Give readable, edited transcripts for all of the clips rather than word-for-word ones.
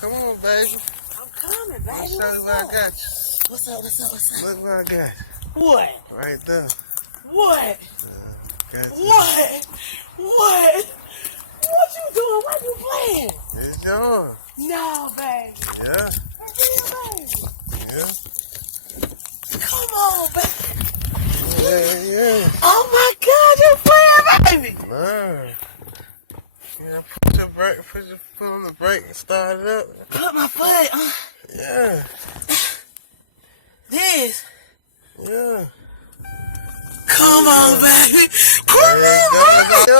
Come on, baby. I'm coming, baby. I'll show you what I got you. What's up? Look what I got. What? Right there. What? Got you. What? What you doing? What you playing? It's yours. No, baby. Yeah. For real, baby. Yeah. Come on, baby. Yeah. Oh my God, you playing, baby. Man. Yeah, put your foot on the brake and start it up. Put my foot on. Yeah. This. Yeah. Come on, baby. Come on, baby.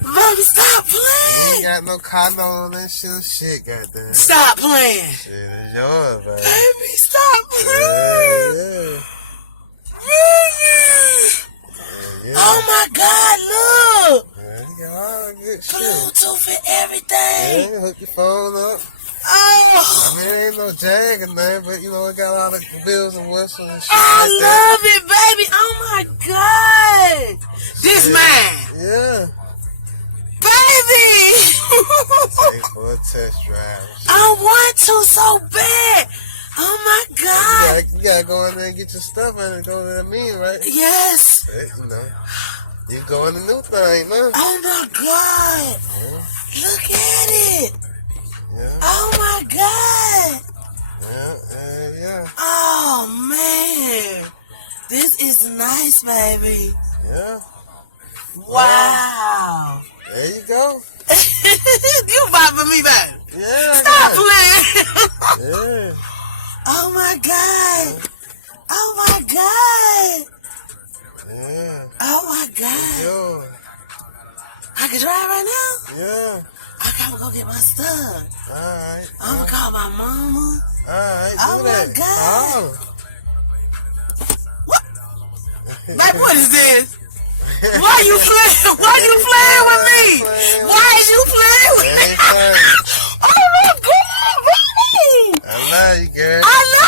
Baby, stop You playing. ain't got no condom on that shit, goddamn. Stop playing. Shit is yours, baby. Baby, stop playing. Yeah. Yeah. Oh my God, look. Yeah, you got all the good shit. Bluetooth and everything. Yeah, hook your phone up. Oh. I mean, it ain't no jag or nothing, but you know, it got all the bells and whistles and shit. I like love it, baby. Oh my God. This man. Yeah. Baby. Take for a test drive. I want to so bad. Oh my God. You gotta go in there and get your stuff and go to the meeting, right? Yes. But, you know, you go in the new thing, man. Oh my God. Yeah. Look at it. Yeah. Oh my God. Yeah. Oh man. This is nice, baby. Yeah. Wow. There you go. You vibing me, baby. Yeah. Stop playing. Yeah. Oh my God. Oh my God. Yeah. Oh my God. Yo. I can drive right now? Yeah. I gotta go get my stuff. Alright. I'm gonna call my mama. Alright. Oh my that. God. What? Like, what is this? Why you playing? Why you playing with me? Why are you playing with me? Oh my God, baby! I love you, girl. I love